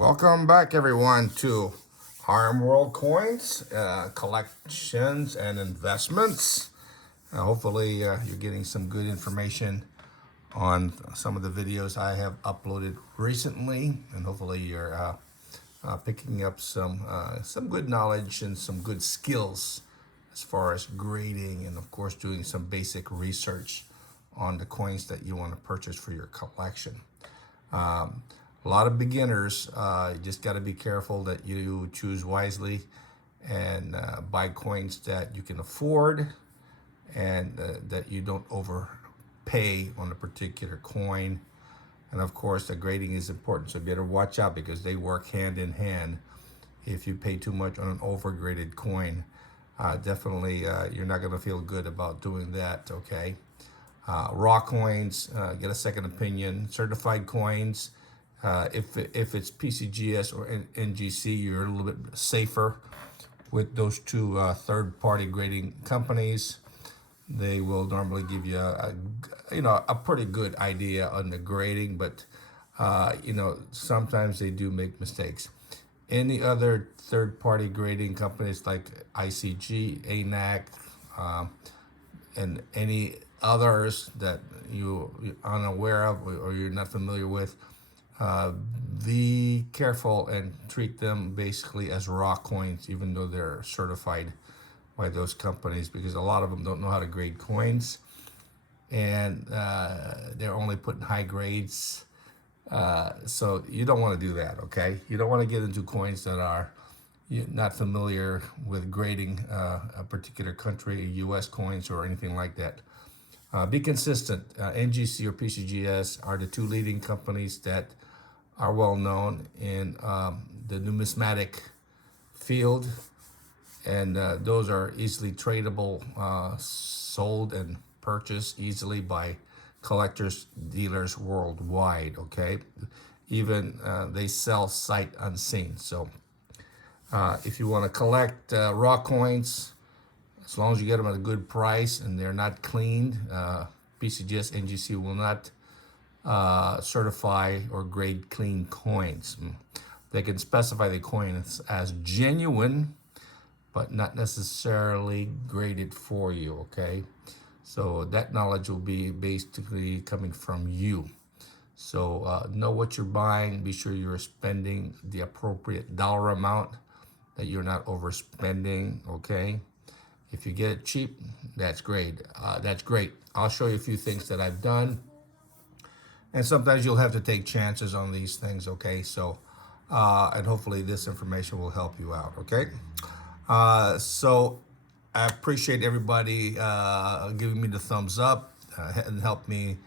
Welcome back, everyone, to Rmworldcoins, collections and investments. Hopefully, you're getting some good information on some of the videos I have uploaded recently, and hopefully, you're picking up some good knowledge and some good skills as far as grading, and of course, doing some basic research on the coins that you want to purchase for your collection. A lot of beginners, you just got to be careful that you choose wisely and buy coins that you can afford, and that you don't overpay on a particular coin. And of course, the grading is important, so you better watch out because they work hand in hand. If you pay too much on an overgraded coin, definitely you're not going to feel good about doing that, okay? Raw coins, get a second opinion. Certified coins, if it's PCGS or NGC, you're a little bit safer with those two third-party grading companies. They will normally give you a pretty good idea on the grading, but sometimes they do make mistakes. Any other third-party grading companies like ICG, ANAC, and any others that you're unaware of or you're not familiar with, be careful and treat them basically as raw coins, even though they're certified by those companies, because a lot of them don't know how to grade coins, and they're only putting high grades. So you don't want to do that, okay? You don't want to get into coins that are you're not familiar with grading a particular country, US coins, or anything like that. Be consistent. NGC or PCGS are the two leading companies that are well known in the numismatic field, and those are easily tradable, sold and purchased easily by collectors, dealers worldwide, okay? Even they sell sight unseen. So if you want to collect raw coins, as long as you get them at a good price and they're not cleaned, PCGS, NGC will not certify or grade clean coins. They can specify the coin as genuine, but not necessarily graded for you, okay? So that knowledge will be basically coming from you. So know what you're buying. Be sure you're spending the appropriate dollar amount, that you're not overspending, okay? If you get it cheap, that's great. I'll show you a few things that I've done. And sometimes you'll have to take chances on these things, okay? So, and hopefully this information will help you out, okay? So I appreciate everybody giving me the thumbs up and help me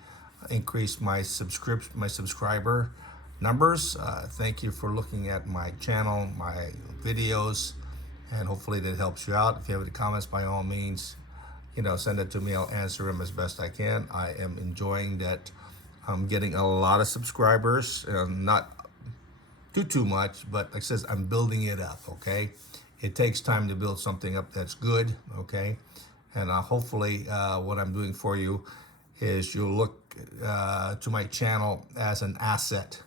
increase my subscriber numbers. Thank you for looking at my channel, my videos, and hopefully that helps you out. If you have any comments, by all means, send it to me. I'll answer them as best I can. I am enjoying that. I'm getting a lot of subscribers, not too much, but like I says, I'm building it up, okay? It takes time to build something up that's good, okay? And hopefully what I'm doing for you is you'll look to my channel as an asset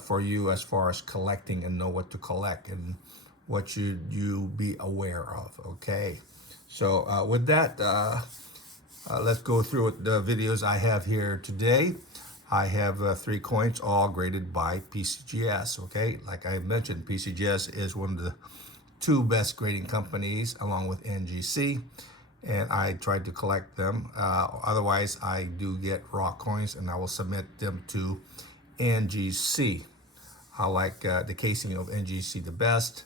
for you as far as collecting, and know what to collect and what you be aware of, okay? So with that, let's go through the videos I have here today. I have 3 coins, all graded by PCGS, okay? Like I mentioned, PCGS is one of the 2 best grading companies along with NGC, and I tried to collect them. Otherwise, I do get raw coins, and I will submit them to NGC. I like the casing of NGC the best.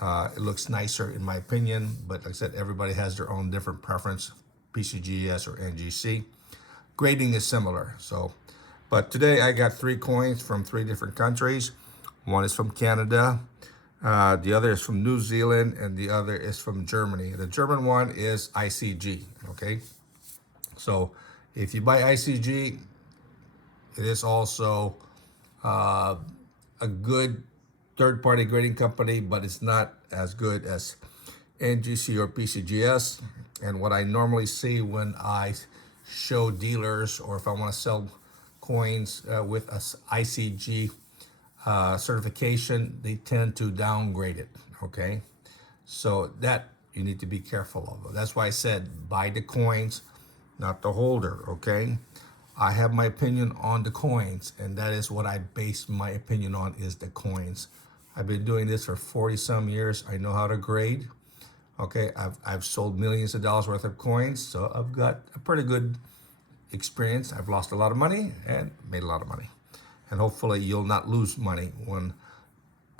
It looks nicer in my opinion, but like I said, everybody has their own different preference, PCGS or NGC. Grading is similar. So, but today I got 3 coins from 3 different countries. One is from Canada, the other is from New Zealand, and the other is from Germany. The German one is ICG, okay? So if you buy ICG, it is also a good third-party grading company, but it's not as good as NGC or PCGS. And what I normally see when I show dealers, or if I want to sell coins with a ICG certification, they tend to downgrade it, okay? So that you need to be careful of. That's why I said buy the coins, not the holder, okay? I have my opinion on the coins, and that is what I base my opinion on, is the coins. I've been doing this for 40 some years. I know how to grade. Okay, I've sold millions of dollars worth of coins, so I've got a pretty good experience. I've lost a lot of money and made a lot of money. And hopefully you'll not lose money when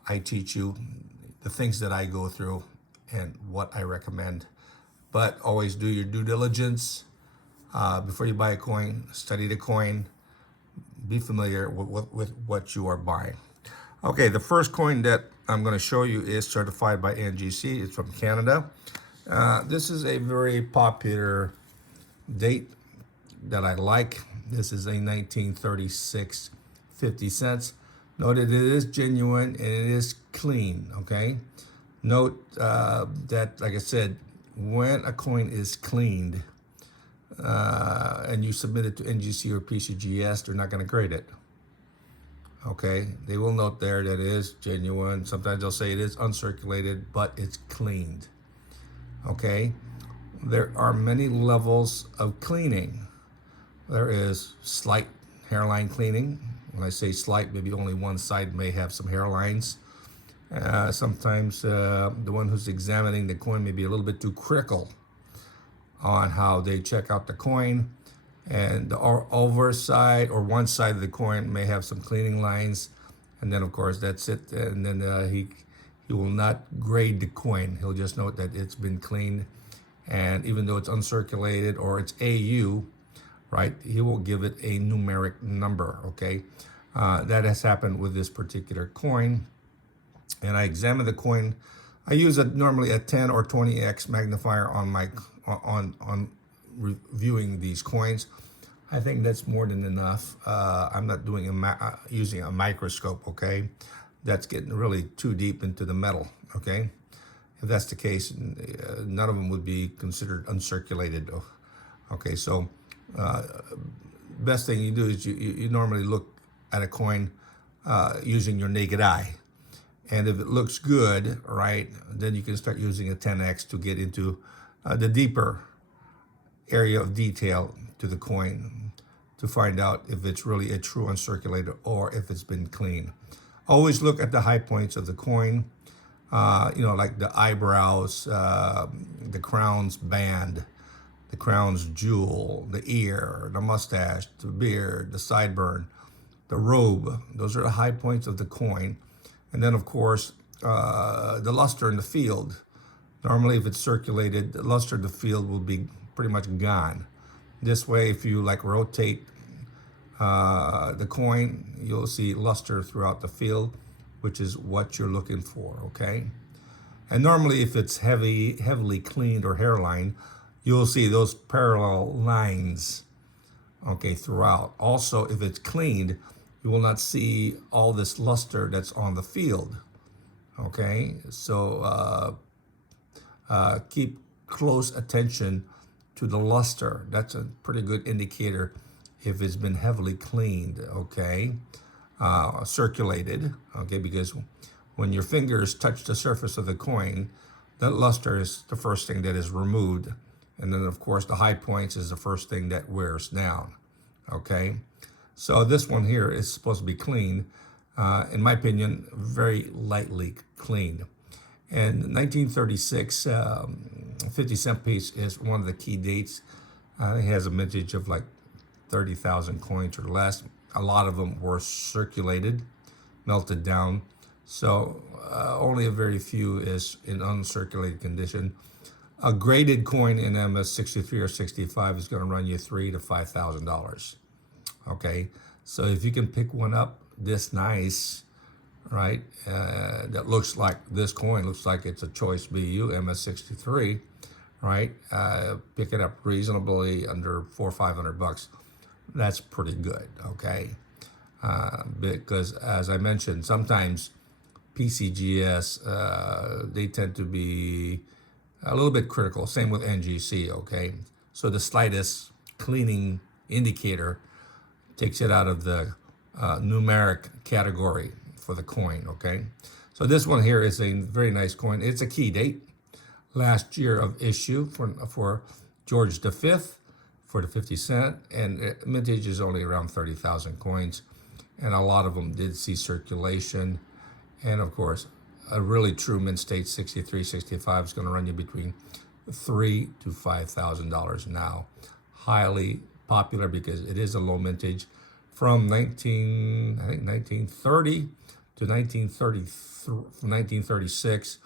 I teach you the things that I go through and what I recommend. But always do your due diligence before you buy a coin. Study the coin. Be familiar with what you are buying. Okay, the first coin that I'm going to show you is certified by NGC. It's from Canada. This is a very popular date that I like. This is a 1936 50 cents. Note that it is genuine and it is clean, okay? Note that, like I said, when a coin is cleaned and you submit it to NGC or PCGS, they're not going to grade it. Okay, they will note there that it is genuine. Sometimes they'll say it is uncirculated, but it's cleaned. Okay, there are many levels of cleaning. There is slight hairline cleaning. When I say slight, maybe only one side may have some hairlines. Sometimes the one who's examining the coin may be a little bit too critical on how they check out the coin. And the over side or one side of the coin may have some cleaning lines, and then of course that's it. And then he will not grade the coin. He'll just note that it's been cleaned, and even though it's uncirculated or it's AU, right, he will give it a numeric number. Okay, that has happened with this particular coin, and I examine the coin. I use normally a 10 or 20x magnifier on my reviewing these coins. I think that's more than enough. I'm not doing using a microscope, okay? That's getting really too deep into the metal, okay? If that's the case, none of them would be considered uncirculated. Okay, so best thing you do is you normally look at a coin using your naked eye. And if it looks good, right, then you can start using a 10x to get into the deeper area of detail to the coin to find out if it's really a true uncirculated or if it's been clean. Always look at the high points of the coin, like the eyebrows, the crown's band, the crown's jewel, the ear, the mustache, the beard, the sideburn, the robe. Those are the high points of the coin. And then, of course, the luster in the field. Normally, if it's circulated, the luster of the field will be pretty much gone. This way, if you rotate the coin, you'll see luster throughout the field, which is what you're looking for, okay? And normally, if it's heavily cleaned or hairline, you'll see those parallel lines, okay, throughout. Also, if it's cleaned, you will not see all this luster that's on the field, okay? So keep close attention to the luster. That's a pretty good indicator if it's been heavily cleaned, okay? Circulated, okay? Because when your fingers touch the surface of the coin, that luster is the first thing that is removed. And then, of course, the high points is the first thing that wears down, okay? So this one here is supposed to be clean. In my opinion, very lightly cleaned. And 1936 50-cent piece is one of the key dates. It has a mintage of 30,000 coins or less. A lot of them were circulated, melted down. So only a very few is in uncirculated condition. A graded coin in MS63 or 65 is going to run you $3,000 to $5,000. Okay, so if you can pick one up this nice, right, that looks like this coin, looks like it's a choice BU, MS63, right, pick it up reasonably under $400 or $500. That's pretty good, okay, because as I mentioned, sometimes PCGS, they tend to be a little bit critical, same with NGC, okay, so the slightest cleaning indicator takes it out of the numeric category for the coin, okay? So this one here is a very nice coin. It's a key date, last year of issue for George V for the 50 cent, and mintage is only around 30,000 coins, and a lot of them did see circulation. And of course, a really true mint state 63, 65 is going to run you between $3,000 to $5,000 now. Highly popular because it is a low mintage. From 1930 to 1936,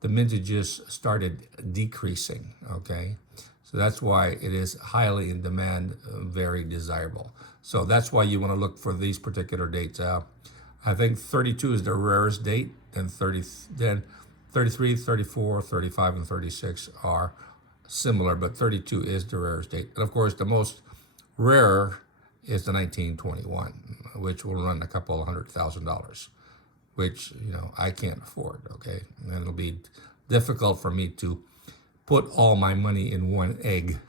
the mintages started decreasing, okay? So that's why it is highly in demand, very desirable. So that's why you want to look for these particular dates. I think 32 is the rarest date, then 33, 34, 35, and 36 are similar, but 32 is the rarest date. And of course, the most rare is the 1921, which will run a couple $100,000, which, you know, I can't afford, okay? And it'll be difficult for me to put all my money in one egg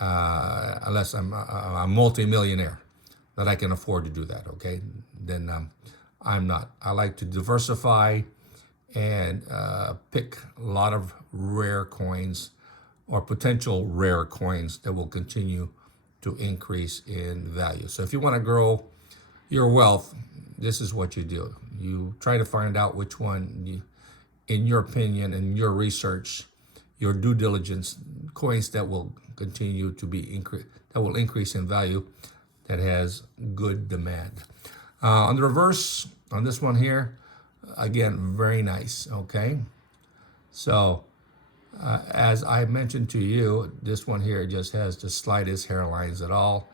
unless I'm a multimillionaire that I can afford to do that, okay? Then I'm not. I like to diversify and pick a lot of rare coins or potential rare coins that will continue to increase in value. So if you want to grow your wealth, this is what you do. You try to find out which one, in your opinion and your research, your due diligence, coins that will continue to be that will increase in value, that has good demand. On the reverse, on this one here, again, very nice, okay? So as I mentioned to you, this one here just has the slightest hairlines at all.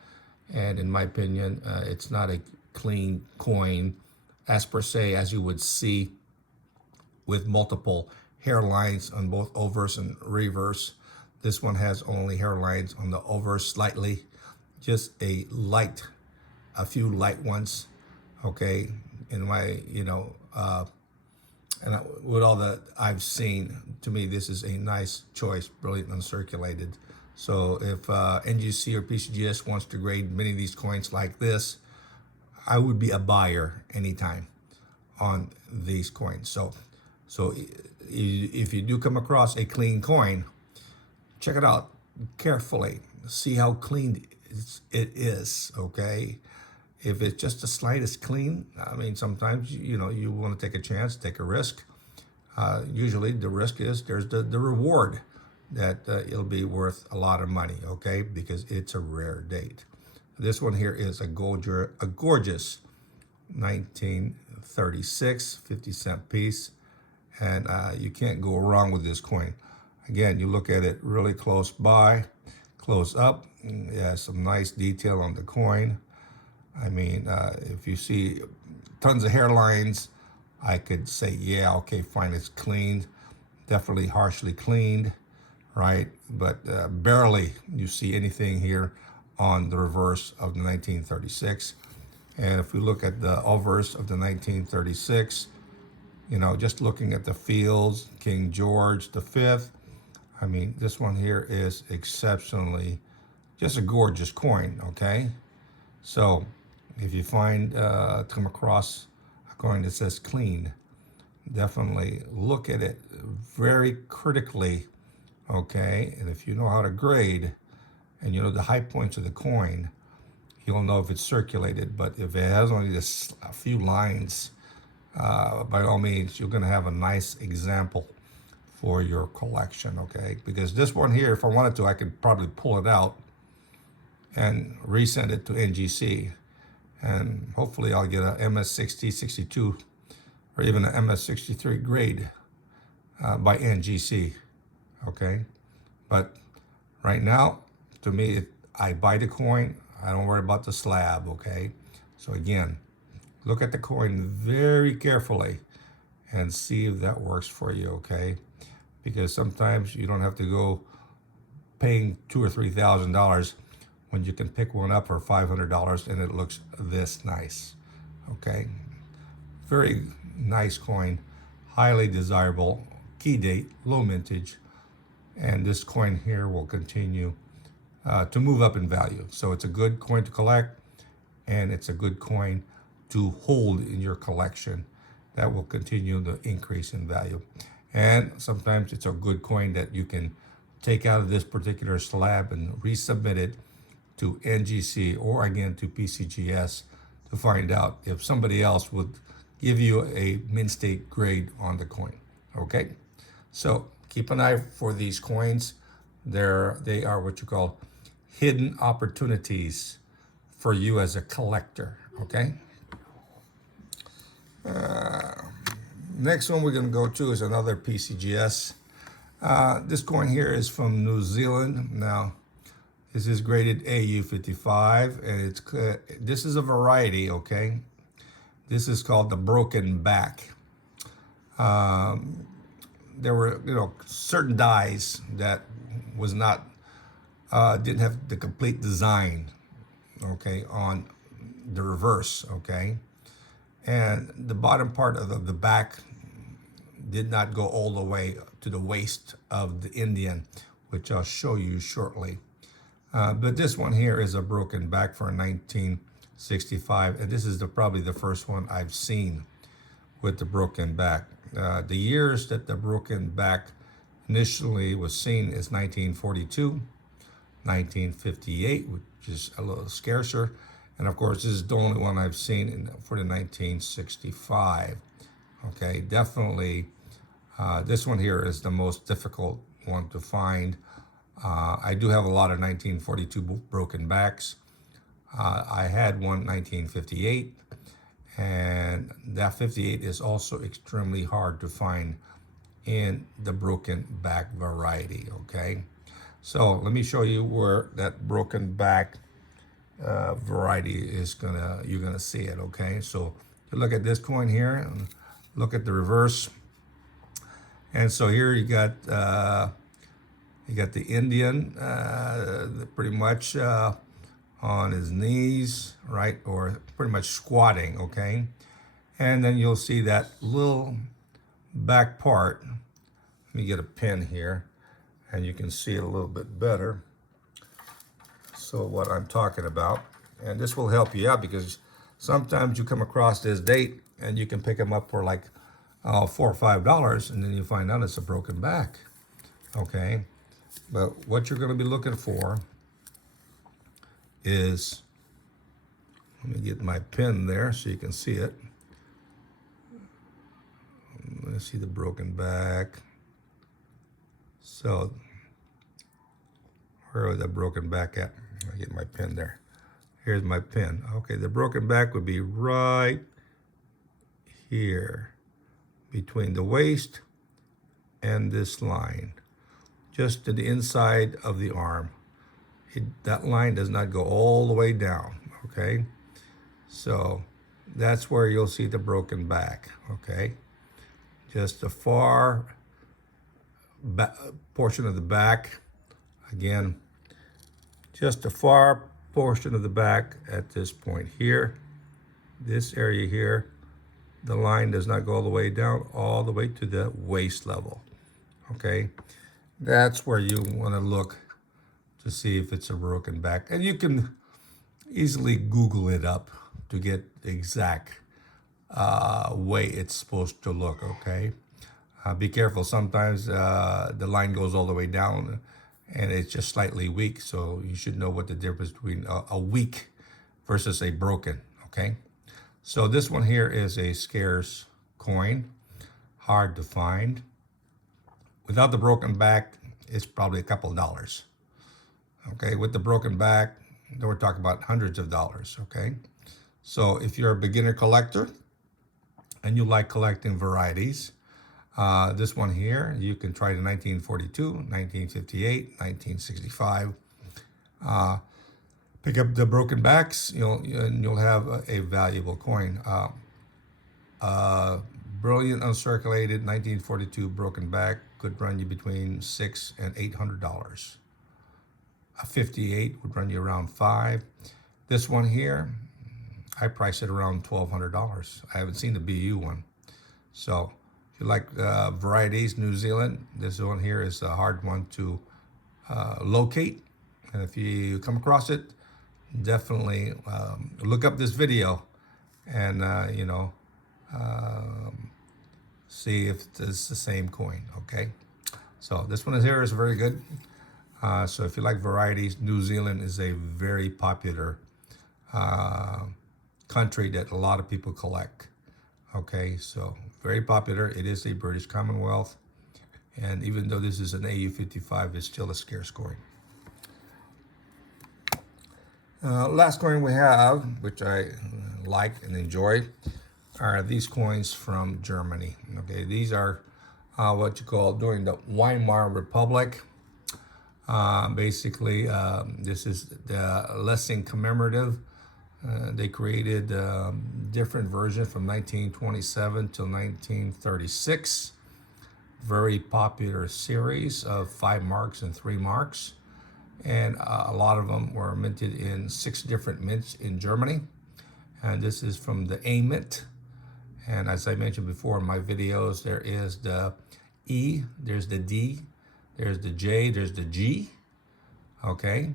And in my opinion, it's not a clean coin as per se, as you would see with multiple hairlines on both obverse and reverse. This one has only hairlines on the obverse slightly, just a few light ones, okay? In my, with all that I've seen, to me, this is a nice choice, brilliant uncirculated. So if NGC or PCGS wants to grade many of these coins like this, I would be a buyer anytime on these coins. So if you do come across a clean coin, check it out carefully. See how clean it is, okay? If it's just the slightest clean, I mean, sometimes, you want to take a chance, take a risk. Usually the risk is there's the reward that it'll be worth a lot of money, okay? Because it's a rare date. This one here is a gorgeous 1936 50-cent piece. And you can't go wrong with this coin. Again, you look at it really close up. It has some nice detail on the coin. I mean, if you see tons of hairlines, I could say, yeah, okay, fine, it's cleaned. Definitely harshly cleaned, right? But barely you see anything here on the reverse of the 1936. And if we look at the obverse of the 1936, just looking at the fields, King George V, I mean, this one here is exceptionally just a gorgeous coin, okay? So if you come across a coin that says clean, definitely look at it very critically, okay? And if you know how to grade and you know the high points of the coin, you'll know if it's circulated. But if it has only just a few lines, by all means, you're going to have a nice example for your collection, okay? Because this one here, if I wanted to, I could probably pull it out and resend it to NGC. And hopefully I'll get a MS60, 62, or even an MS63 grade by NGC, okay? But right now, to me, I buy the coin. I don't worry about the slab, okay? So again, look at the coin very carefully and see if that works for you, okay? Because sometimes you don't have to go paying $2,000 or $3,000 when you can pick one up for $500 and it looks this nice, okay? Very nice coin, highly desirable, key date, low mintage, and this coin here will continue to move up in value. So it's a good coin to collect, and it's a good coin to hold in your collection that will continue to increase in value. And sometimes it's a good coin that you can take out of this particular slab and resubmit it to NGC or again to PCGS to find out if somebody else would give you a mint state grade on the coin. Okay, so keep an eye for these coins. They are what you call hidden opportunities for you as a collector. Okay. Next one we're going to go to is another PCGS. This coin here is from New Zealand. Now, this is graded AU55, and this is a variety. Okay, this is called the broken back. There were certain dies that was not didn't have the complete design. Okay, on the reverse. Okay, and the bottom part of the back did not go all the way to the waist of the Indian, which I'll show you shortly. But this one here is a broken back for 1965, and this is probably the first one I've seen with the broken back. The years that the broken back initially was seen is 1942, 1958, which is a little scarcer, and of course this is the only one I've seen for the 1965. Okay, definitely this one here is the most difficult one to find. I do have a lot of 1942 broken backs. I had one 1958, and that 58 is also extremely hard to find in the broken back variety. Okay, so let me show you where that broken back variety is you're gonna see it. Okay, so you look at this coin here and look at the reverse, and so here you got the Indian pretty much on his knees, right, or pretty much squatting. Okay, and then you'll see that little back part. Let me get a pen here and you can see it a little bit better. So what I'm talking about, and this will help you out because sometimes you come across this date and you can pick them up for like $4 or $5, and then you find out it's a broken back. Okay, but what you're going to be looking for is, let me get my pen there so you can see it. Let's see the broken back. So where was that broken back at? I'll get my pen there. Here's my pen. Okay, the broken back would be right here between the waist and this line, just to the inside of the arm. That line does not go all the way down. Okay, so that's where you'll see the broken back. Okay, just the far portion of the back. Again, just the far portion of the back at this point here, this area here. The line does not go all the way down, all the way to the waist level. Okay, that's where you want to look to see if it's a broken back, and you can easily Google it up to get the exact way it's supposed to look. Okay, be careful. Sometimes the line goes all the way down, and it's just slightly weak. So you should know what the difference between a weak versus a broken. Okay. So this one here is a scarce coin, hard to find. Without the broken back, it's probably a couple of dollars. Okay, with the broken back, then we're talking about hundreds of dollars. Okay, so if you're a beginner collector and you like collecting varieties, this one here, you can try the 1942, 1958, 1965. Pick up the broken backs, you'll have a valuable coin. Brilliant uncirculated 1942 broken back could run you between $600 and $800. A 58 would run you around $5. This one here, I price it around $1,200. I haven't seen the BU one. So if you like varieties, New Zealand, this one here is a hard one to locate. And if you come across it, definitely look up this video and see if it's the same coin. Okay, so this one here is very good. So if you like varieties, New Zealand is a very popular country that a lot of people collect. Okay, so very popular. It is a British Commonwealth, and even though this is an AU55, it's still a scarce coin. Last coin we have, which I like and enjoy, are these coins from Germany. Okay, these are what you call during the Weimar Republic. Basically, this is the Lessing commemorative. They created different versions from 1927 till 1936. Very popular series of 5 marks and 3 marks. And a lot of them were minted in 6 different mints in Germany. And this is from the A mint. And as I mentioned before in my videos, there is the E, there's the D, there's the J, there's the G. Okay,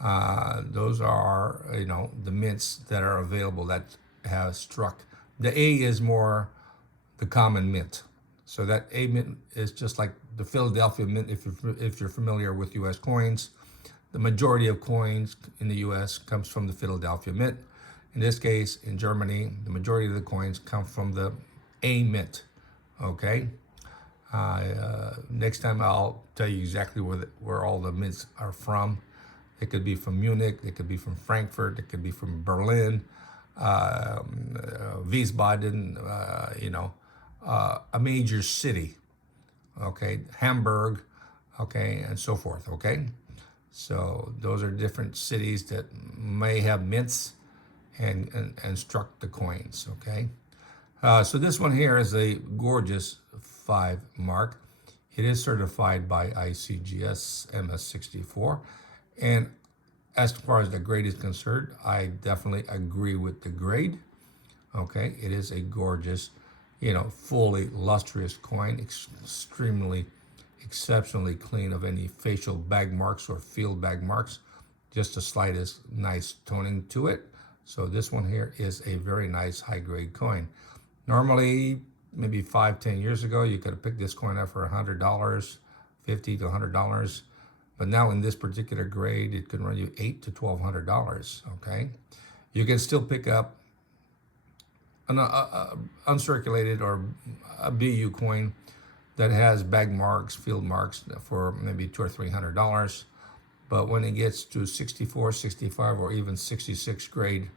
those are the mints that are available that have struck. The A is more the common mint. So that A mint is just like the Philadelphia mint. If you're familiar with U.S. coins, the majority of coins in the U.S. comes from the Philadelphia mint. In this case, in Germany, the majority of the coins come from the A mint. Okay. Next time I'll tell you exactly where all the mints are from. It could be from Munich, it could be from Frankfurt, it could be from Berlin, Wiesbaden, a major city, okay, Hamburg, okay, and so forth, okay? So those are different cities that may have mints and struck the coins, okay? So this one here is a gorgeous 5 mark. It is certified by ICGS MS64. And as far as the grade is concerned, I definitely agree with the grade. Okay, it is a gorgeous, fully lustrous coin, extremely, exceptionally clean of any facial bag marks or field bag marks. Just the slightest nice toning to it. So this one here is a very nice high-grade coin. Normally, maybe 5-10 years ago, you could have picked this coin up for $100, $50 to $100. But now in this particular grade, it can run you $800 to $1,200, okay? You can still pick up an uncirculated or a BU coin that has bag marks, field marks for maybe $200 or $300. But when it gets to 64, 65, or even 66 grade,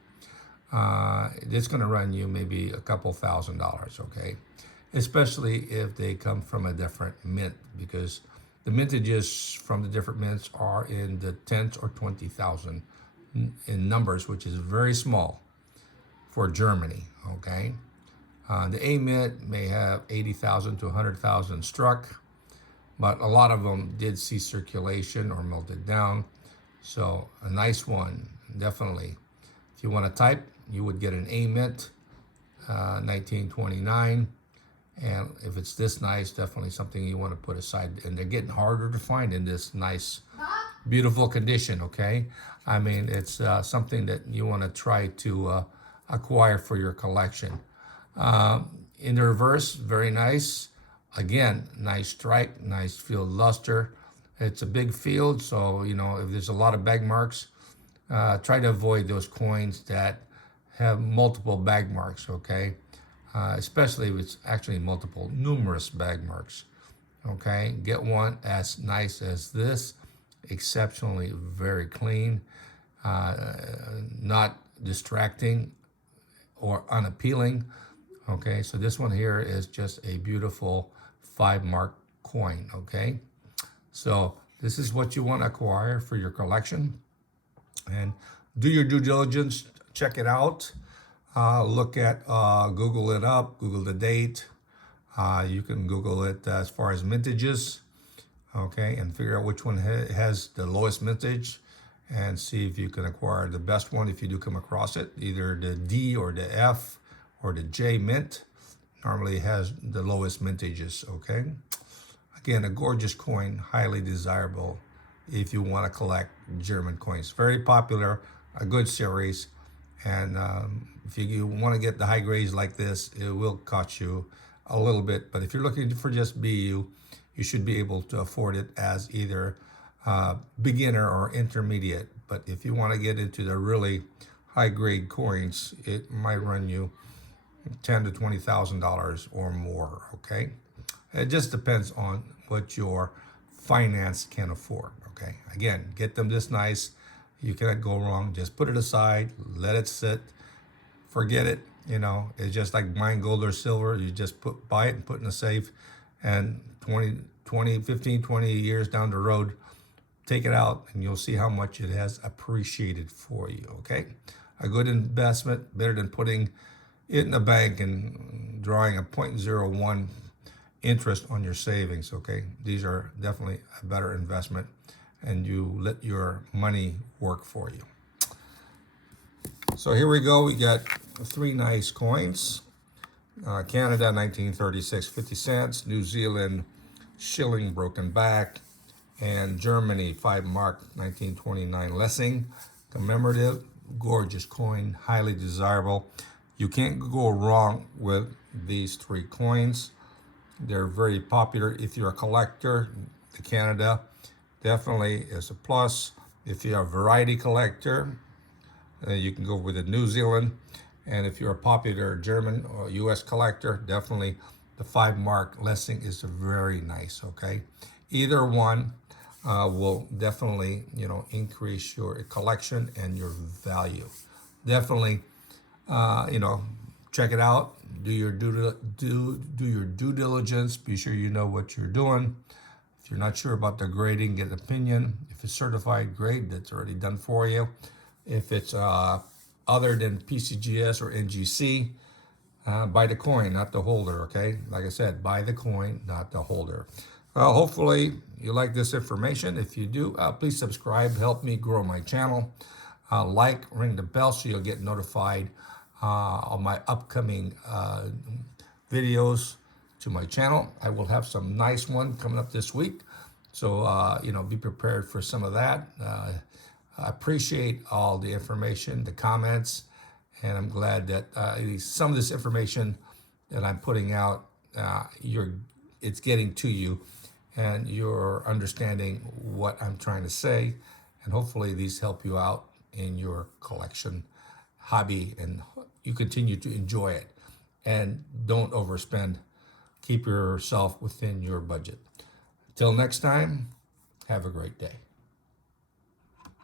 it's going to run you maybe a couple $1,000s, okay? Especially if they come from a different mint, because the mintages from the different mints are in the 10s or 20,000 in numbers, which is very small for Germany, okay? The A mint may have 80,000 to 100,000 struck, but a lot of them did see circulation or melted down. So a nice one, definitely. If you want to type, you would get an A mint, 1929. And if it's this nice, definitely something you want to put aside. And they're getting harder to find in this nice, beautiful condition, okay? I mean, it's something that you want to try to acquire for your collection. In the reverse, very nice. Again, nice strike, nice field luster. It's a big field, so, if there's a lot of bag marks, try to avoid those coins that have multiple bag marks, okay? Especially if it's actually numerous bag marks. Okay, get one as nice as this, exceptionally very clean, not distracting or unappealing. Okay, so this one here is just a beautiful 5 mark coin. Okay, so this is what you want to acquire for your collection, and do your due diligence, check it out. Look at, Google it up, Google the date. You can Google it as far as mintages, okay, and figure out which one has the lowest mintage and see if you can acquire the best one if you do come across it. Either the D or the F or the J mint normally has the lowest mintages, okay? Again, a gorgeous coin, highly desirable if you want to collect German coins. Very popular, a good series. And if you want to get the high grades like this, it will cost you a little bit. But if you're looking for just BU, you should be able to afford it as either beginner or intermediate. But if you want to get into the really high grade coins, it might run you $10 to $20,000 or more. Okay, it just depends on what your finance can afford. Okay, again, get them this nice. You cannot go wrong. Just put it aside, let it sit, forget it. You know, it's just like buying gold or silver. You just buy it and put it in a safe, and 20 years down the road, take it out and you'll see how much it has appreciated for you. Okay, a good investment, better than putting it in the bank and drawing a 0.01 interest on your savings. Okay, these are definitely a better investment, and you let your money work for you. So here we go. We got three nice coins. Canada 1936 50 cents, New Zealand shilling broken back, and Germany 5 mark 1929 Lessing commemorative. Gorgeous coin, highly desirable. You can't go wrong with these three coins. They're very popular. If you're a collector, the Canada definitely is a plus. If you're a variety collector, you can go with the New Zealand. And if you're a popular German or US collector, definitely the 5 mark Lessing is very nice. Okay, either one will definitely, you know, increase your collection and your value. Definitely, you know, check it out. Do your due diligence. Be sure you know what you're doing. If you're not sure about the grading, get an opinion. If it's certified grade, that's already done for you. If it's other than PCGS or NGC, buy the coin, not the holder. Okay, like I said, buy the coin, not the holder. Hopefully you like this information. If you do, please subscribe. Help me grow my channel. Like, ring the bell so you'll get notified on my upcoming videos to my channel. I will have some nice one coming up this week. So, you know, be prepared for some of that. I appreciate all the information, the comments, and I'm glad that some of this information that I'm putting out, it's getting to you, and you're understanding what I'm trying to say, and hopefully these help you out in your collection hobby, and you continue to enjoy it, and don't overspend. Keep yourself within your budget. Till next time, have a great day.